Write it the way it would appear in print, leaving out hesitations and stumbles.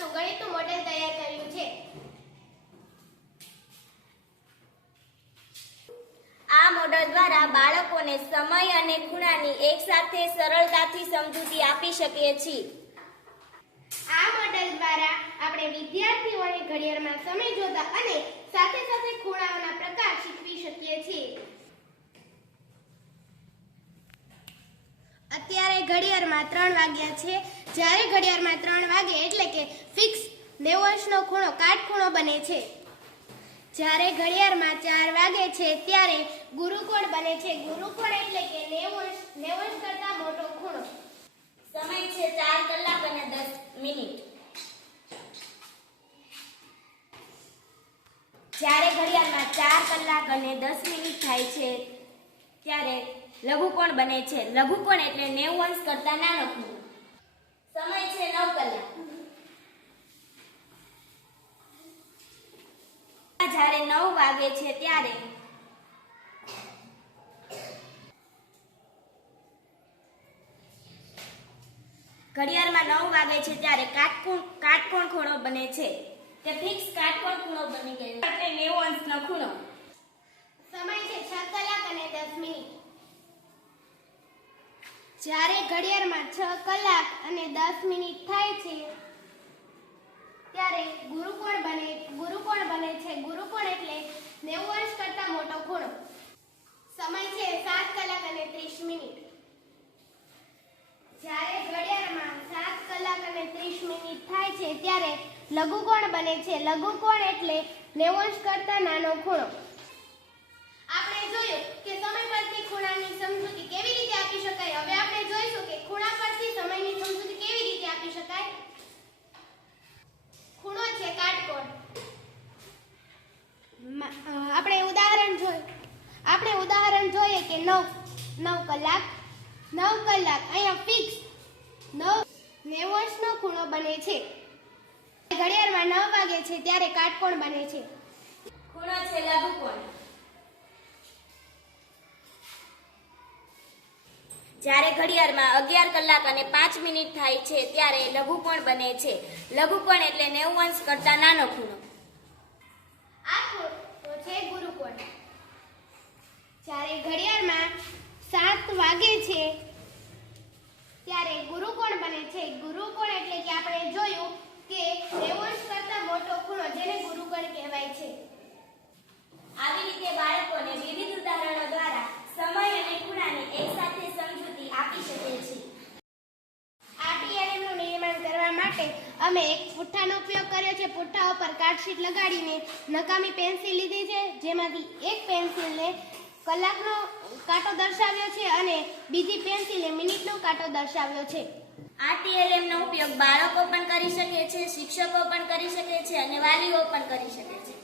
લગતું ગણિતનું મોડેલ તૈયાર કર્યું છે। આ મોડેલ દ્વારા બાળકોને સમય અને ખૂણાની એકસાથે સરળતાથી સમજૂતી આપી શકીએ છીએ। આ મોડેલ દ્વારા આપણે વિદ્યાર્થીઓને ઘડિયાળમાં સમય જોતા અને સાથે સાથે ખૂણાઓના પ્રકાર શીખવી શકીએ છીએ। અત્યારે ઘડિયાળમાં 3 વાગ્યા છે। જ્યારે ઘડિયાળમાં 3 વાગે એટલે કે ફિક્સ 90°નો ખૂણો કાટખૂણો બને છે। જ્યારે ઘડિયાળમાં 4 વાગે છે ત્યારે ગુરુકોણ બને છે। ગુરુકોણ એટલે કે 90° કરતા મોટો ખૂણો। સમય છે 4 કલાક અને 10 મિનિટ। જ્યારે ઘડિયાળમાં 4 કલાક અને 10 મિનિટ થાય છે ત્યારે લઘુકોણ બને છે। લઘુકોણ એટલે 90° કરતા નાનો ખૂણો। સમય છે 9 કલાક। જ્યારે 9 વાગે છે ત્યારે ઘડિયાળમાં 9 વાગે છે ત્યારે કાટકોણ ખૂણો બને છે કે ફિક્સ કાટકોણ ખૂણો બની ગયો એટલે 90°નો ખૂણો। સમય છે 6 કલાક અને 10 મિનિટ। જ્યારે ઘડિયાળમાં 6 કલાક અને 10 મિનિટ થાય છે ત્યારે ગુરુકોણ બને છે। ગુરુકોણ એટલે 90° કરતા મોટો ખૂણો। સમય છે 7 કલાક અને 30 મિનિટ। જ્યારે ઘડિયાળમાં 7 કલાક અને 30 મિનિટ થાય છે ત્યારે લઘુકોણ બને છે। લઘુકોણ એટલે 90° કરતા નાનો ખૂણો। આપણે જોયું કે સમય પરથી ખૂણાની સમજૂતી કેવી રીતે આપી શકાય। હવે આપણે જોઈશું કે ખૂણા પરથી સમયની સમજૂતી કેવી રીતે આપી શકાય। ખૂણો છે કાટકોણ। આપણે ઉદાહરણ જોઈએ કે 9 કલાક અહીંયા ફિક્સ 90°નો ખૂણો બને છે। ઘડિયાળમાં 9 વાગે છે ત્યારે કાટકોણ બને છે। ખૂણો છે લઘુકોણ। જ્યારે ઘડિયાળમાં 11 કલાક અને 5 મિનિટ થાય છે ત્યારે લઘુકોણ બને છે। લઘુકોણ એટલે 90° કરતા નાનો ખૂણો। આ ખૂણો છે ગુરુકોણ। જ્યારે ઘડિયાળમાં 7 વાગે છે ત્યારે ગુરુકોણ બને છે। ગુરુકોણ એટલે કે આપણે જોયું કે 90° કરતા મોટો ખૂણો જેને ગુરુકોણ કહેવાય છે। આવી રીતે બાળકોને વિવિધ ઉદાહરણો દ્વારા સમય અને ખૂણાની એકસાથે સમજૂતી આપી શકે છે। આ ટીએલએમનું નિર્માણ કરવા માટે અમે એક પુઠ્ઠાનો ઉપયોગ કર્યો છે। પુઠ્ઠા ઉપર કાર્ડશીટ લગાડીને નકામી પેન્સિલ લીધી છે, જેમાંથી એક પેન્સિલને કલાકનો કાંટો દર્શાવ્યો છે અને બીજી પેન્સિલે મિનિટનો કાંટો દર્શાવ્યો છે। આ ટીએલએમનો ઉપયોગ બાળકો પણ કરી શકે છે, શિક્ષકો પણ કરી શકે છે અને વાલીઓ પણ કરી શકે છે।